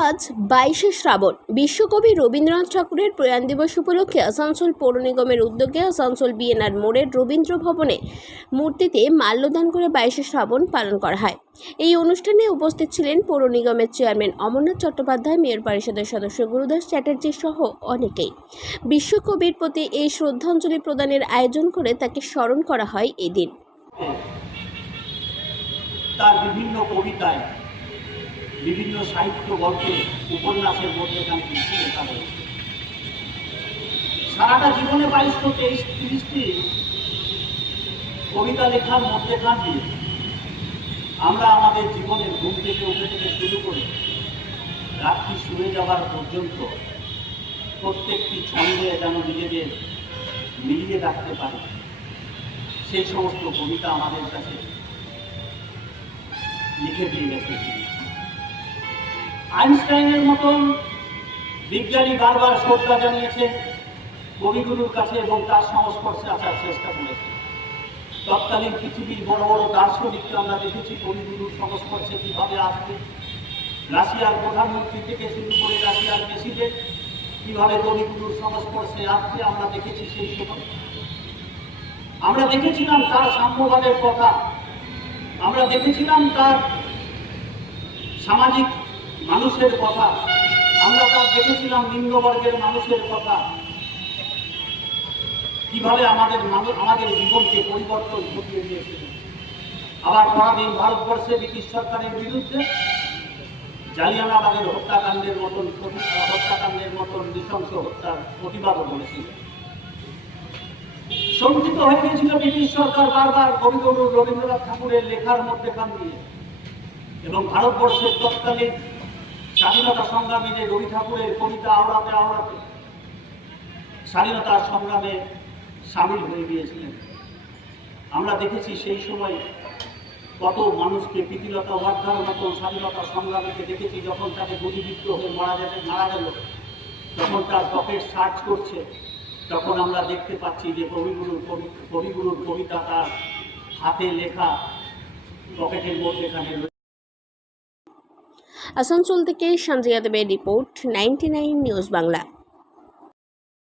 আজ 22শে শ্রাবণ বিশ্বকবি রবীন্দ্রনাথ ঠাকুরের প্রয়াণ দিবস উপলক্ষে আসানসোল পৌর নিগমের উদ্যোগে আসানসোল বিএনআর মোড়ের রবীন্দ্র ভবনে মূর্তিতে মাল্যদান করে 22শে শ্রাবণ পালন করা হয়। এই অনুষ্ঠানে উপস্থিত ছিলেন পৌর নিগমের চেয়ারম্যান অমরনাথ চট্টোপাধ্যায়, মেয়র পরিষদের সদস্য গুরুদাস চ্যাটার্জি সহ অনেকেই। বিশ্বকবির প্রতি এই শ্রদ্ধাঞ্জলি প্রদানের আয়োজন করে তাকে স্মরণ করা হয় এই দিন। তার বিভিন্ন কবিতায়, বিভিন্ন সাহিত্য গল্পে, উপন্যাসের মধ্যে এখানে কিছু লেখা রয়েছে। সারাটা জীবনে 2230টি কবিতা লেখার মধ্যেখান দিয়ে আমরা আমাদের জীবনের ঘুম থেকে উঠে থেকে শুরু করে রাত্রি শুয়ে যাওয়ার পর্যন্ত প্রত্যেকটি ছন্দে যেন নিজেদের মিলিয়ে রাখতে পারি, সেই সমস্ত কবিতা আমাদের কাছে লিখে দিয়ে গেছে। আইনস্টাইনের মতন বিজ্ঞানী বারবার শ্রদ্ধা জানিয়েছে কবিগুরুর কাছে এবং তার সংস্পর্শে আসার চেষ্টা করেছে। তৎকালীন পৃথিবীর বড় বড় দার্শনিককে আমরা দেখেছি কবিগুরুর সংস্পর্শে কীভাবে আসবে। রাশিয়ার প্রধানমন্ত্রী থেকে শুরু করে রাশিয়ার প্রেসিডেন্ট কীভাবে কবিগুরুর সংস্পর্শে আসছে আমরা দেখেছি। সেই সময় আমরা দেখেছিলাম তার সাম্যবাদের কথা, আমরা দেখেছিলাম তার সামাজিক মানুষের কথা, আমরা তার দেখেছিলাম নিম্নবর্গের মানুষের কথা, কিভাবে আমাদের জীবনকে পরিবর্তন ঘটিয়ে দিয়েছিল। আবার পরাধীন ভারতবর্ষে ব্রিটিশ সরকারের বিরুদ্ধে জালিয়ানওয়ালাবাগের হত্যাকাণ্ডের মতন নৃশংস হত্যার প্রতিবাদও করেছিল। শঙ্কিত হয়ে গিয়েছিল ব্রিটিশ সরকার বারবার কবিগুরু রবীন্দ্রনাথ ঠাকুরের লেখার মধ্যেখান দিয়ে, এবং ভারতবর্ষের তৎকালীন স্বাধীনতা সংগ্রামী যে রবি ঠাকুরের কবিতা আওড়াতে আওড়াতে স্বাধীনতার সংগ্রামে সামিল হয়ে গিয়েছিলেন। আমরা দেখেছি সেই সময় কত মানুষকে প্রীতিলতা ওয়াদ্দার মতো স্বাধীনতা সংগ্রামীকে দেখেছি, যখন তাকে গুলিবিদ্ধ হয়ে মারা গেল তখন তার পকেট সার্চ করছে, তখন আমরা দেখতে পাচ্ছি যে কবিগুরুর কবিতা তার হাতে লেখা পকেটের মধ্যে এখানে। আসানসোল থেকে সঞ্জয়া দেবের রিপোর্ট, 99 নিউজ বাংলা।